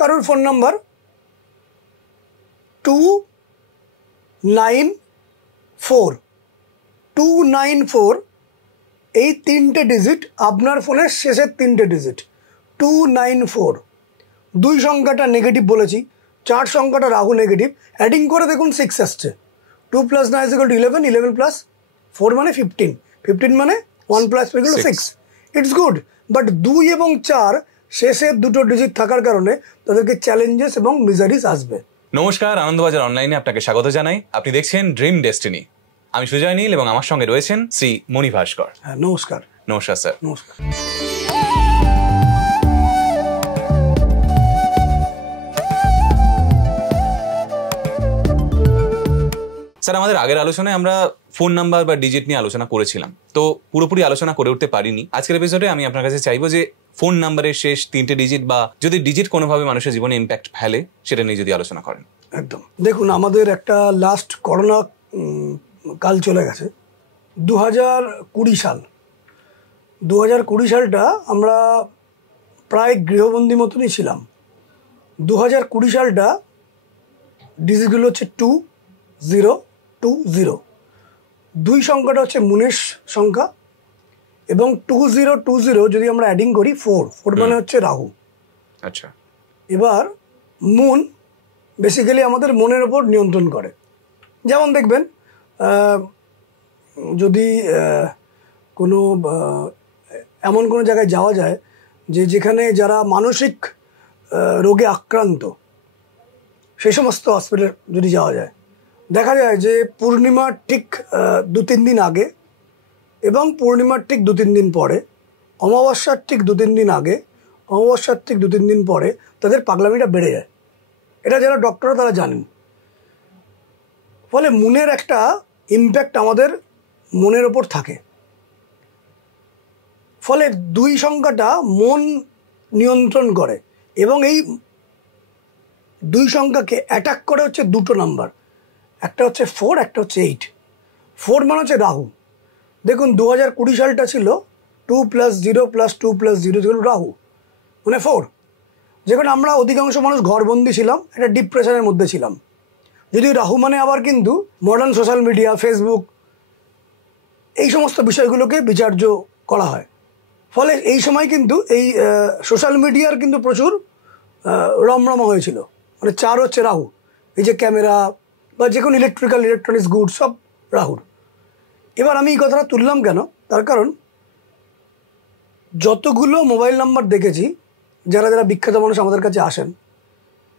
কারোর phone number 294 এই 3টে ডিজিট আপনার ফোনের শেষের 3টে ডিজিট 294 2 সংখ্যাটা নেগেটিভ বলেছি 4 সংখ্যাটা রাহু নেগেটিভ অ্যাডিং করে দেখুন 6 আসছে 2 + 9 = 11 11 + 4 মানে 15 15 মানে 1 + 3 = 6 ইটস গুড বাট 2 এবং 4 শেষের দুটো ডিজিট থাকার কারণে তাদেরকে চ্যালেঞ্জেস এবং মিজারিজ আসবে। নমস্কার, আনন্দবাজার অনলাইনে আপনাকে স্বাগত জানাই। আপনি দেখছেন ড্রিম ডেস্টিনি। আমি সুজয় নীল এবং আমার সঙ্গে রয়েছেন শ্রী মণি ভাস্কর। হ্যাঁ, নমস্কার। নমস্কার স্যার। নমস্কার স্যার, আমাদের আগের আলোচনায় আমরা ফোন নাম্বার বা ডিজিট নিয়ে আলোচনা করেছিলাম, তো পুরোপুরি আলোচনা করে উঠতে পারিনি। আজকের এপিসোডে আমি আপনার কাছে চাইবো যে ফোন নাম্বারের শেষ 3টে ডিজিট বা যদি ডিজিট কোনোভাবে মানুষের জীবনে ইম্প্যাক্ট ফেলে সেটা নিয়ে যদি আলোচনা করেন। একদম। দেখুন, আমাদের একটা লাস্ট করোনা কাল চলে গেছে 2020 সাল। 2020 সালটা আমরা প্রায় গৃহবন্দী মতনই ছিলাম। 2020 সালটা ডিজিটগুলো হচ্ছে 2020 2 সংখ্যাটা হচ্ছে মুনের সংখ্যা এবং 2020 যদি আমরা অ্যাডিং করি 4 মানে হচ্ছে রাহু। আচ্ছা, এবার মুন বেসিক্যালি আমাদের মনের ওপর নিয়ন্ত্রণ করে। যেমন দেখবেন যদি কোনো এমন কোনো জায়গায় যাওয়া যায় যেখানে যারা মানসিক রোগে আক্রান্ত, সেই সমস্ত হসপিটালে যদি যাওয়া যায়, দেখা যায় যে পূর্ণিমার ঠিক 2-3 দিন আগে এবং পূর্ণিমার ঠিক 2-3 দিন পরে, অমাবস্যার ঠিক 2-3 দিন আগে, অমাবস্যার ঠিক 2-3 দিন পরে তাদের পাগলামিটা বেড়ে যায়। এটা যারা ডক্টররা তারা জানেন। ফলে মনের একটা ইম্প্যাক্ট আমাদের মনের ওপর থাকে। ফলে 2 সংখ্যাটা মন নিয়ন্ত্রণ করে এবং এই 2 সংখ্যাকে অ্যাটাক করে হচ্ছে দুটো নাম্বার, একটা হচ্ছে 4, একটা হচ্ছে 8। 4 মানে হচ্ছে রাহু। দেখুন 2020 সালটা ছিল 2 + 0 + 2 + 0 রাহু মানে 4। যেখানে আমরা অধিকাংশ মানুষ ঘরবন্দি ছিলাম, একটা ডিপ্রেশনের মধ্যে ছিলাম। যদিও রাহু মানে আবার কিন্তু মডার্ন সোশ্যাল মিডিয়া, ফেসবুক, এই সমস্ত বিষয়গুলোকে বিচার্য করা হয়। ফলে এই সময় কিন্তু এই সোশ্যাল মিডিয়ার কিন্তু প্রচুর রমরমা হয়েছিল। মানে 4 হচ্ছে রাহু, এই যে ক্যামেরা বা যে কোনো ইলেকট্রনিক্স গুড সব রাহুর। এবার আমি এই কথাটা তুললাম কেন, তার কারণ যতগুলো মোবাইল নাম্বার দেখেছি, যারা যারা বিখ্যাত মানুষ আমাদের কাছে আসেন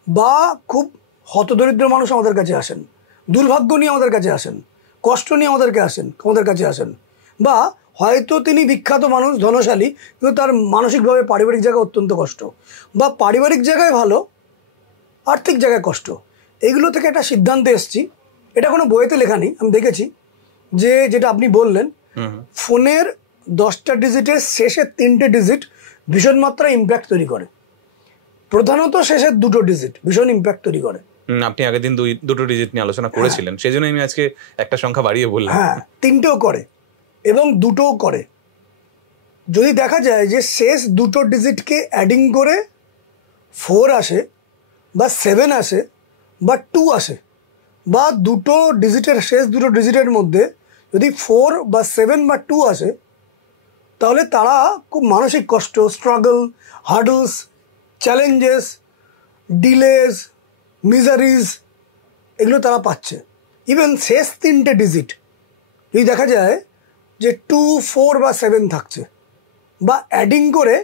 বা খুব হতদরিদ্র মানুষ আমাদের কাছে আসেন, দুর্ভাগ্য নিয়ে আমাদের কাছে আসেন, কষ্ট নিয়ে আমাদের কাছে আসেন, বা হয়তো তিনি বিখ্যাত মানুষ, ধনশালী, কিন্তু তার মানসিকভাবে পারিবারিক জায়গায় অত্যন্ত কষ্ট, বা পারিবারিক জায়গায় ভালো, আর্থিক জায়গায় কষ্ট। এইগুলো থেকে একটা সিদ্ধান্তে এসেছি। এটা কোনো বইতে লেখা নেই, আমি দেখেছি যে যেটা আপনি বললেন, ফোনের 10টা ডিজিটের শেষের 3টে ডিজিট ভীষণ মাত্রায় ইম্প্যাক্ট তৈরি করে। প্রধানত শেষের 2টো ডিজিট ভীষণ ইম্প্যাক্ট তৈরি করে। আপনি আগের দিন দুটো ডিজিট নিয়ে আলোচনা করেছিলেন, সেই জন্য আমি আজকে একটা সংখ্যা বাড়িয়ে বললাম। হ্যাঁ, 3টেও করে এবং 2টোও করে। যদি দেখা যায় যে শেষ 2টো ডিজিটকে অ্যাডিং করে 4 আসে বা 7 আসে বা 2 আসে, বা দুটো ডিজিটের শেষ 2টো ডিজিটের মধ্যে যদি 4 বা 7 বা 2 আসে, তাহলে তারা খুব মানসিক কষ্ট, স্ট্রাগল, হার্ডলস, চ্যালেঞ্জেস, ডিলেজ, মিজারিজ এগুলো তারা পাচ্ছে। ইভেন শেষ 3টে ডিজিট যদি দেখা যায় যে 2, 4 বা 7 থাকছে, বা অ্যাডিং করে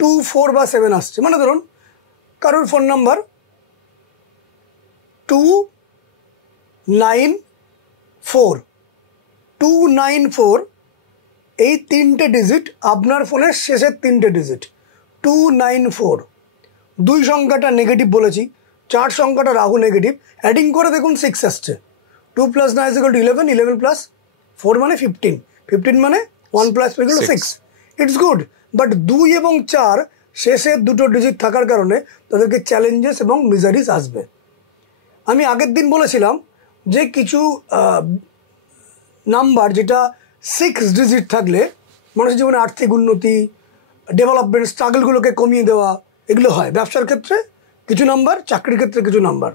2, 4 বা 7 আসছে, মানে ধরুন কারোর ফোন নাম্বার 294 এই 3টে ডিজিট আপনার ফোনের শেষের 3টে ডিজিট 294 2 সংখ্যাটা নেগেটিভ বলেছি, 4 সংখ্যাটা রাহু নেগেটিভ অ্যাডিং করে দেখুন 6 আসছে। 2 + 9 = 11 11 + 4 মানে 15 15 মানে 1 + 3 = 6 ইটস গুড বাট 2 এবং 4 শেষের দুটো ডিজিট থাকার কারণে তাদেরকে চ্যালেঞ্জেস এবং মিজারিজ আসবে। আমি আগের দিন বলেছিলাম যে কিছু নাম্বার যেটা 6 ডিজিট থাকলে মানুষের জীবনে আর্থিক উন্নতি, ডেভেলপমেন্ট, স্ট্রাগলগুলোকে কমিয়ে দেওয়া এগুলো হয়। ব্যবসার ক্ষেত্রে কিছু নাম্বার, চাকরির ক্ষেত্রে কিছু নাম্বার।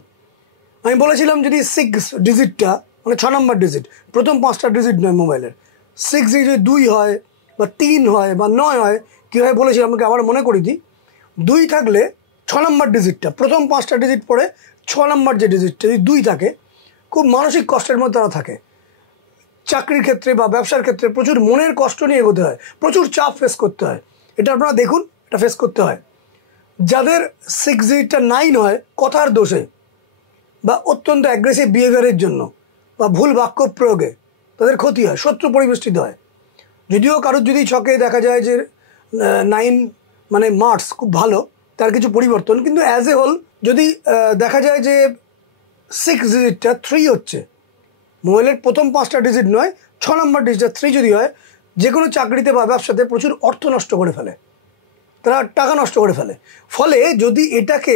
আমি বলেছিলাম যদি 6 ডিজিটটা মানে 6 নাম্বার ডিজিট, প্রথম 5টা ডিজিট নয় মোবাইলের, 6 যদি 2 হয় বা 3 হয় বা 9 হয়, কী হয় বলেছিলাম, আমাকে আবার মনে করি দিই। 2 থাকলে 6 নাম্বার ডিজিটটা, প্রথম 5টা ডিজিট পরে 6 নাম্বার যে ডিজিটটা যদি 2 থাকে, খুব মানসিক কষ্টের মধ্যে তারা থাকে। চাকরির ক্ষেত্রে বা ব্যবসার ক্ষেত্রে প্রচুর মনের কষ্ট নিয়ে এগোতে হয়, প্রচুর চাপ ফেস করতে হয়। এটা আপনারা দেখুন, এটা ফেস করতে হয়। যাদের 6 ডিজিটটা 9 হয় কথার দোষে বা অত্যন্ত অ্যাগ্রেসিভ বিহেভিয়ারের জন্য বা ভুল বাক্য প্রয়োগে তাদের ক্ষতি হয়, শত্রু পরিবেষ্টিত হয়। যদিও কারোর যদি ছকে দেখা যায় যে 9 মানে মার্কস খুব ভালো, তার কিছু পরিবর্তন, কিন্তু অ্যাজ এ হোল যদি দেখা যায় যে 6 ডিজিটটা 3 হচ্ছে, মোবাইলের প্রথম 5টা ডিজিট নয়, 6 নম্বর ডিজিটটা 3 যদি হয়, যে কোনো চাকরিতে বা ব্যবসাতে প্রচুর অর্থ নষ্ট করে ফেলে, তারা টাকা নষ্ট করে ফেলে। ফলে যদি এটাকে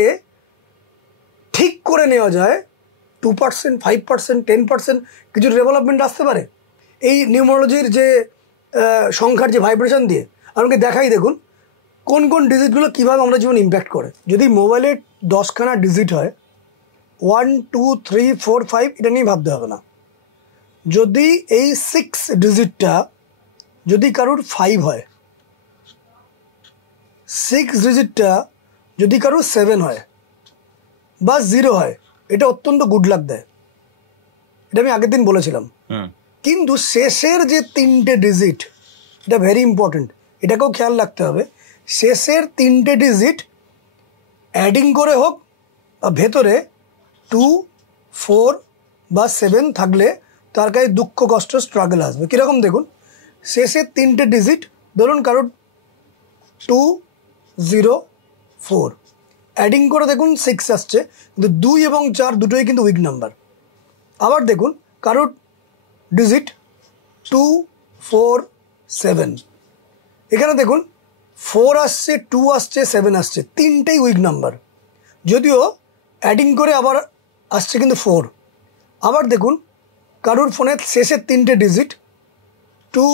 ঠিক করে নেওয়া যায়, 2%, 5%, 10% কিছু ডেভেলপমেন্ট আসতে পারে এই নিউমোলজির যে সংখ্যার যে ভাইব্রেশন দিয়ে। আমাকে দেখাই, দেখুন কোন কোন ডিজিটগুলো কীভাবে আমরা জীবন ইম্প্যাক্ট করে। যদি মোবাইলের 10খানা ডিজিট হয়, 1, 2, 3, 4, 5, এটা নিয়ে ভাবতে হবে না। যদি এই 6 ডিজিটটা যদি কারোর 5 হয়, 6 ডিজিটটা যদি কারোর 7 হয় বা 0 হয়, এটা অত্যন্ত গুড লাক দেয়। এটা আমি আগের দিন বলেছিলাম। কিন্তু শেষের যে 3টে ডিজিট, এটা ভেরি ইম্পর্টেন্ট, এটাকেও খেয়াল রাখতে হবে। শেষের 3টে ডিজিট অ্যাডিং করে হোক বা ভেতরে 2, 4 বা 7 থাকলে তার কাছে দুঃখ, কষ্ট, স্ট্রাগল আসবে। কীরকম দেখুন, শেষের 3টে ডিজিট, ধরুন কারোর 2, 0, 4, অ্যাডিং করে দেখুন 6 আসছে, কিন্তু 2 এবং 4 দুটোই কিন্তু উইক নাম্বার। আবার দেখুন কারোর ডিজিট 2, 4, 7, এখানে দেখুন 4 আসছে, 2 আসছে, 7 আসছে, তিনটেই উইক নাম্বার। যদিও অ্যাডিং করে আবার আসছে কিন্তু 4। আবার দেখুন কারোর ফোনের শেষের 3টে ডিজিট 2,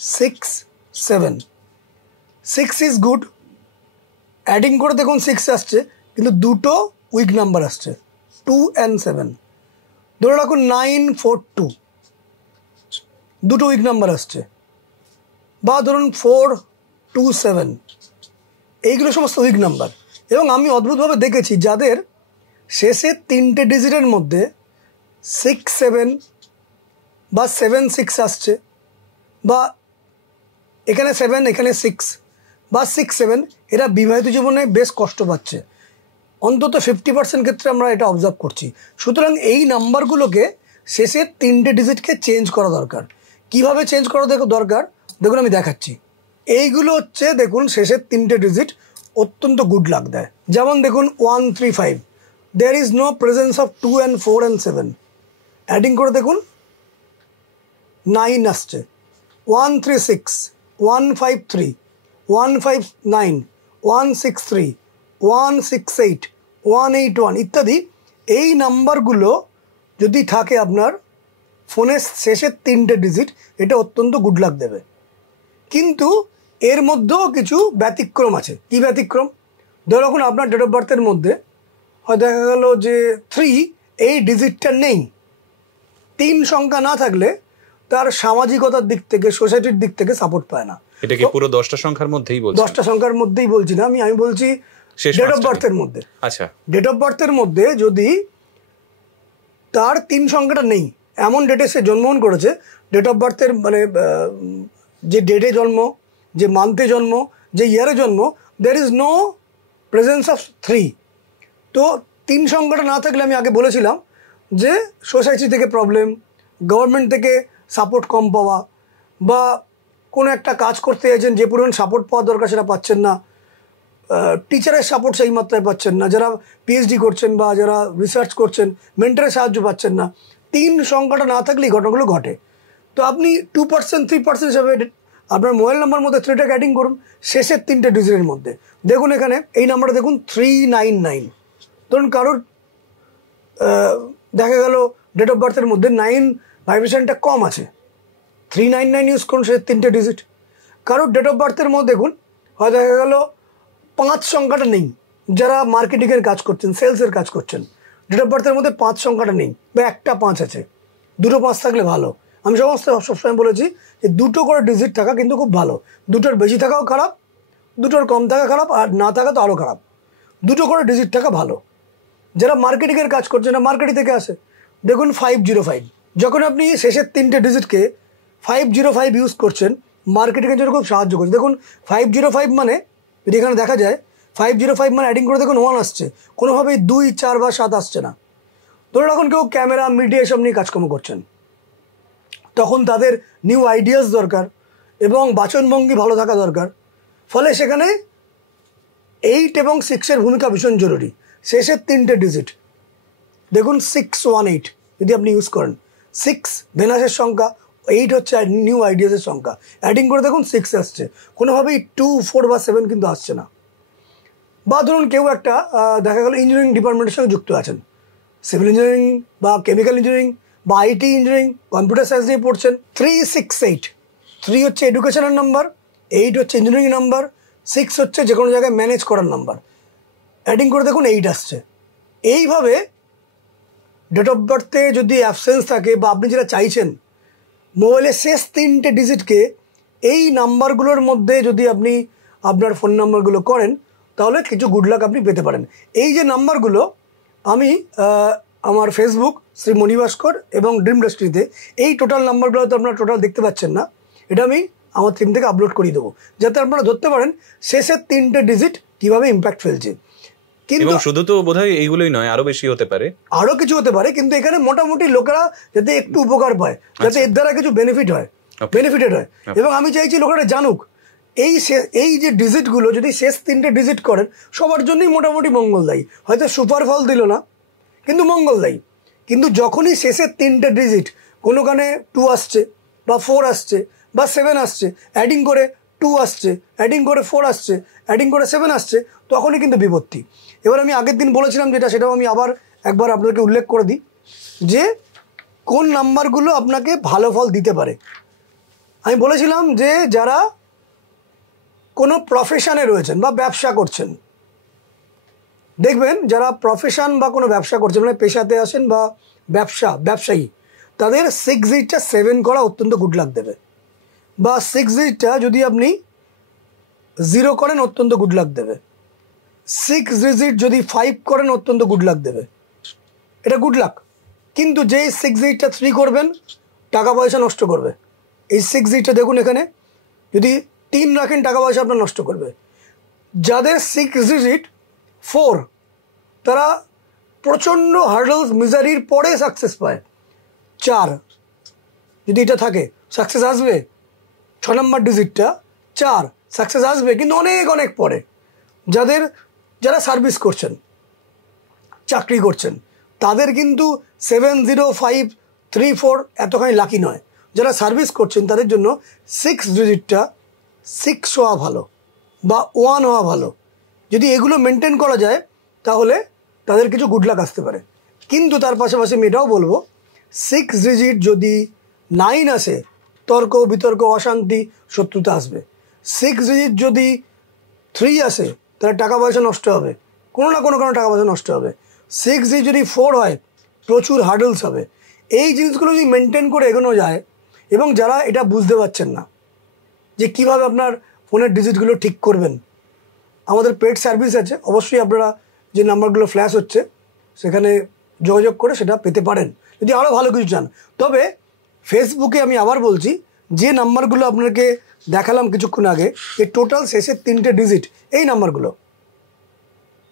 6, 7, 6 ইজ গুড, অ্যাডিং করে দেখুন 6 আসছে, কিন্তু দুটো উইক নাম্বার আসছে, 2 and 7। ধরে রাখুন 9, 4, 2, দুটো উইক নাম্বার আসছে। বা ধরুন 4, 2, 7, এইগুলো সমস্ত উইক নাম্বার। এবং আমি অদ্ভুতভাবে দেখেছি যাদের শেষের 3টে ডিজিটের মধ্যে 6, 7 বা 7, 6 আসছে, বা এখানে 7 এখানে 6 বা 6, 7, এরা বিবাহিত জীবনে বেশ কষ্ট পাচ্ছে। অন্তত 50% ক্ষেত্রে আমরা এটা অবজার্ভ করছি। সুতরাং এই নাম্বারগুলোকে শেষের 3টে ডিজিটকে চেঞ্জ করা দরকার। কিভাবে চেঞ্জ করা দরকার দেখুন, আমি দেখাচ্ছি। এইগুলো হচ্ছে দেখুন শেষের 3টে ডিজিট অত্যন্ত গুড লাক দেয়। যেমন দেখুন 1, 3, 5, there is no presence of 2 and 4 and 7, adding করে দেখুন 9 আসছে, 1, 3, 6, 1, 5, 3, 1, 5, 9, 1, 6, 3, 1, 6, 8, 1, 8, 1 ইত্যাদি। এই নাম্বারগুলো যদি থাকে আপনার ফোনের শেষের 3টে ডিজিট, এটা অত্যন্ত গুড লাক দেবে। কিন্তু এর মধ্যেও কিছু ব্যতিক্রম আছে। কি ব্যতিক্রম? ধরো এখন আপনার ডেট অফ বার্থের মধ্যে হয় দেখা গেল যে 3 এই ডিজিটটা নেই। 3 সংখ্যা না থাকলে তার সামাজিকতার দিক থেকে, সোসাইটির দিক থেকে সাপোর্ট পায় না। এটা কি পুরো 10টা সংখ্যার মধ্যেই বলছি? 10টা সংখ্যার মধ্যেই বলছি না, আমি বলছি ডেট অফ বার্থের মধ্যে। আচ্ছা, ডেট অফ বার্থের মধ্যে যদি তার 3 সংখ্যাটা নেই, এমন ডেটে সে জন্মগ্রহণ করেছে, ডেট অফ বার্থের মানে যে ডেটে জন্ম, যে মান্থে জন্ম, যে ইয়ারে জন্ম, there is no presence of 3। তো 3 সংখ্যাটা না থাকলে আমি আগে বলেছিলাম যে সোসাইটি থেকে প্রবলেম, গভর্নমেন্ট থেকে সাপোর্ট কম পাওয়া, বা কোনো একটা কাজ করতে চাইছেন, যে পরিমাণ সাপোর্ট পাওয়া দরকার সেটা পাচ্ছেন না, টিচারের সাপোর্ট সেই মাত্রায় পাচ্ছেন না, যারা পিএইচডি করছেন বা যারা রিসার্চ করছেন মেন্টরের সাহায্য পাচ্ছেন না। 3 সংখ্যাটা না থাকলেই ঘটনাগুলো ঘটে। তো আপনি 2%, 3% হিসাবে আপনার মোবাইল নাম্বার মধ্যে 3টাকে অ্যাডিং করুন শেষের 3টে ডিজিটের মধ্যে। দেখুন এখানে এই নাম্বারটা দেখুন 399। ধরুন কারোর দেখা গেল ডেট অফ বার্থের মধ্যে 9 ভাইব্রেশনটা কম আছে, 399 ইউজ করুন শেষের 3টে ডিজিট। কারোর ডেট অফ বার্থের মধ্যে দেখুন হয় দেখা গেল 5 সংখ্যাটা নেই, যারা মার্কেটিংয়ের কাজ করছেন, সেলসের কাজ করছেন, ডেট অফ বার্থের মধ্যে 5 সংখ্যাটা নেই বা একটা 5 আছে, 2টো 5 থাকলে ভালো। আমি সবসময় বলেছি যে 2টো করে ডিজিট থাকা কিন্তু খুব ভালো। 2টোর বেশি থাকাও খারাপ, 2টোর কম থাকা খারাপ, আর না থাকা তো আরও খারাপ। 2টো করে ডিজিট থাকা ভালো। যারা মার্কেটিংয়ের কাজ করছেন না, মার্কেটিং থেকে আসে, দেখুন 505, যখন আপনি শেষের 3টে ডিজিটকে 505 ইউজ করছেন, মার্কেটিংয়ের জন্য খুব সাহায্য করছে। দেখুন 505 মানে যদি এখানে দেখা যায় 505 মানে অ্যাডিং করে দেখুন 1 আসছে, কোনোভাবেই 2, 4 বা 7 আসছে না। ধরুন এখন কেউ ক্যামেরা, মিডিয়া এসব নিয়ে কাজকর্ম করছেন, তখন তাদের নিউ আইডিয়াস দরকার এবং বাচনভঙ্গি ভালো থাকা দরকার। ফলে সেখানে 8 এবং 6-এর ভূমিকা ভীষণ জরুরি। শেষের 3টে ডিজিট দেখুন 618 যদি আপনি ইউজ করেন, 6 ভেনাসের সংখ্যা, 8 হচ্ছে নিউ আইডিয়াসের সংখ্যা, অ্যাডিং করে দেখুন 6 আসছে, কোনোভাবেই 2, 4 বা 7 কিন্তু আসছে না। বা ধরুন কেউ একটা দেখা গেল ইঞ্জিনিয়ারিং ডিপার্টমেন্টের সঙ্গে যুক্ত আছেন, সিভিল ইঞ্জিনিয়ারিং বা কেমিক্যাল ইঞ্জিনিয়ারিং বা আইটি ইঞ্জিনিয়ারিং, কম্পিউটার সায়েন্স নিয়ে পড়ছেন। 368, 3 হচ্ছে এডুকেশনের নাম্বার, 8 হচ্ছে ইঞ্জিনিয়ারিং নাম্বার, 6 হচ্ছে যে কোনো জায়গায় ম্যানেজ করার নাম্বার, অ্যাডিং করে দেখুন 8 আসছে। এইভাবে ডেট অফ বার্থে যদি অ্যাবসেন্স থাকে বা আপনি যেটা চাইছেন, মোবাইলের শেষ 3টে ডিজিটকে এই নাম্বারগুলোর মধ্যে যদি আপনি আপনার ফোন নাম্বারগুলো করেন, তাহলে কিছু গুড লাক আপনি পেতে পারেন। এই যে নাম্বারগুলো আমি আমার ফেসবুক শ্রী মণিভাস্কর এবং ড্রিম ইন্ডাস্ট্রিতে এই টোটাল নাম্বারগুলো তো আপনারা টোটাল দেখতে পাচ্ছেন না, এটা আমি আমার টিম থেকে আপলোড করিয়ে দেবো, যাতে আপনারা ধরতে পারেন শেষের 3টে ডিজিট কীভাবে ইম্প্যাক্ট ফেলছে। কিন্তু শুধু তো বোধহয় এইগুলোই নয়, আরো বেশি হতে পারে, আরো কিছু হতে পারে, কিন্তু এখানে মোটামুটি লোকেরা যাতে একটু উপকার পায়, যাতে এর দ্বারা কিছু বেনিফিটেড হয়। এবং আমি চাইছি লোকেরা জানুক এই যে ডিজিটগুলো যদি শেষ 3টে ডিজিট করেন, সবার জন্যই মোটামুটি মঙ্গলদায়ী। হয়তো সুপার ফল দিল না, কিন্তু মঙ্গলদায়ী। কিন্তু যখনই শেষের 3টে ডিজিট কোনোখানে 2 আসছে বা 4 আসছে বা 7 আসছে, অ্যাডিং করে 2 আসছে, অ্যাডিং করে 4 আসছে, অ্যাডিং করে 7 আসছে, তখনই কিন্তু বিপত্তি। এবার আমি আগের দিন বলেছিলাম সেটাও আমি আবার একবার আপনাকে উল্লেখ করে দিই যে কোন নাম্বারগুলো আপনাকে ভালো ফল দিতে পারে। আমি বলেছিলাম যে যারা কোনো প্রফেশনে রয়েছেন বা ব্যবসা করছেন, দেখবেন যারা প্রফেশন বা কোনো ব্যবসা করছেন, মানে পেশাতে আসেন বা ব্যবসায়ী, তাদের 6 ডিজিটটা 7 করা অত্যন্ত গুড লাক দেবে, বা 6 ডিজিটটা যদি আপনি 0 করেন অত্যন্ত গুড লাক দেবে। 6 ডিজিট যদি 5 করেন অত্যন্ত গুড লাক দেবে, এটা গুড লাক। কিন্তু যেই 6 ডিজিটটা 3 করবেন, টাকা পয়সা নষ্ট করবে। এই 6 ডিজিটটা দেখুন এখানে যদি 3 রাখেন, টাকা পয়সা আপনার নষ্ট করবে। যাদের 6 ডিজিট 4, তারা প্রচণ্ড হার্ডলস মিজারির পরে সাকসেস পায়। 4 যদি এটা থাকে, সাকসেস আসবে। 6 নম্বর ডিজিটটা 4, সাকসেস আসবে, কিন্তু অনেক অনেক পরে। যারা সার্ভিস করছেন, চাকরি করছেন, তাদের কিন্তু 7, 0, 5, 3, 4 এতখানি লাকি নয়। যারা সার্ভিস করছেন তাদের জন্য 6 ডিজিটটা 6 হওয়া ভালো বা 1 হওয়া ভালো। যদি এগুলো মেনটেন করা যায়, তাহলে তাদের কিছু গুড লাক আসতে পারে। কিন্তু তার পাশাপাশি আমি এটাও বলবো, 6 ডিজিট যদি 9 আসে, তর্ক বিতর্ক, অশান্তি, শত্রুতা আসবে। 6 ডিজিট যদি 3 আসে, তাহলে টাকা পয়সা নষ্ট হবে, কোনো না কোনো টাকা পয়সা নষ্ট হবে। 6 ডিজিট যদি 4 হয়, প্রচুর হার্ডলস হবে। এই জিনিসগুলো যদি মেনটেন করে এগোনো যায়, এবং যারা এটা বুঝতে পারছেন না যে কীভাবে আপনার ফোনের ডিজিটগুলো ঠিক করবেন, আমাদের পেড সার্ভিস আছে, অবশ্যই আপনারা যে নাম্বারগুলো ফ্ল্যাশ হচ্ছে সেখানে যোগাযোগ করে সেটা পেতে পারেন যদি আরও ভালো কিছু চান। তবে ফেসবুকে আমি আবার বলছি, যে নাম্বারগুলো আপনাকে দেখালাম কিছুক্ষণ আগে, এই টোটাল শেষের 3টে ডিজিট, এই নাম্বারগুলো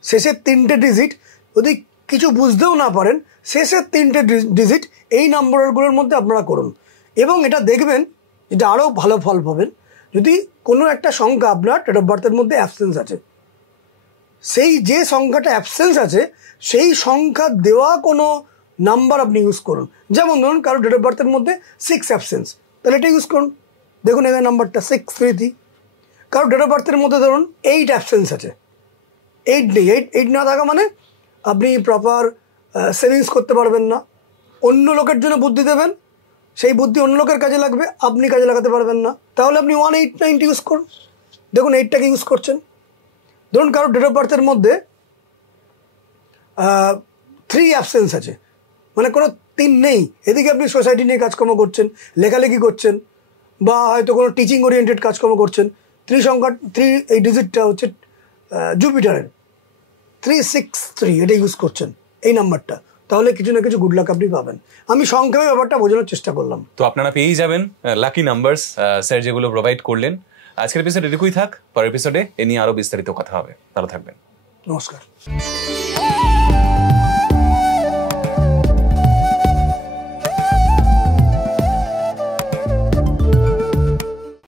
শেষের 3টে ডিজিট যদি কিছু বুঝতেও না পারেন, শেষের 3টে ডিজিট এই নাম্বারগুলোর মধ্যে আপনারা করুন, এবং এটা দেখবেন যেটা আরও ভালো ফল পাবেন। যদি কোনো একটা সংখ্যা আপনার ডেট অফ বার্থের মধ্যে অ্যাবসেন্স আছে, সেই যে সংখ্যাটা অ্যাবসেন্স আছে সেই সংখ্যা দেওয়া কোনো নাম্বার আপনি ইউজ করুন। যেমন ধরুন কারো ডেট অফ বার্থের মধ্যে 6 অ্যাবসেন্স, তাহলে এটা ইউজ করুন। দেখুন এখানে নাম্বারটা 633। কারো ডেট অফ বার্থের মধ্যে ধরুন 8 অ্যাবসেন্স আছে, 8 নেই, 8 না থাকা মানে আপনি প্রপার সেভিংস করতে পারবেন না, অন্য লোকের জন্য বুদ্ধি দেবেন, সেই বুদ্ধি অন্য লোকের কাজে লাগবে, আপনি কাজে লাগাতে পারবেন না, তাহলে আপনি 189 ইউজ করুন। দেখুন 8টাকে ইউজ করছেন। ধরুন কারো ডেট অফ বার্থের মধ্যে 3 অ্যাবসেন্স আছে, মানে কোনো 3 নেই। এদিকে আপনি সোসাইটি নিয়ে কাজকর্ম করছেন, লেখালেখি করছেন, বা হয়তো কোনো টিচিং ওরিয়েন্টেড কাজকর্ম করছেন। 3 সংখ্যা 3 এই ডিজিটটা হচ্ছে জুপিটারের 363, এটা ইউজ করছেন এই নাম্বারটা, তাহলে কিছু না কিছু গুড লাক আপনি পাবেন। আমি সংক্ষেপে ব্যাপারটা বোঝানোর চেষ্টা করলাম। তো আপনারা পেয়েই যাবেন লাকি নাম্বারস স্যার যেগুলো প্রোভাইড করলেন। আজকের এপিসোড এটুকুই থাক, পরের এপিসোডে এ নিয়ে আরো বিস্তারিত কথা হবে। ভালো থাকবেন, নমস্কার।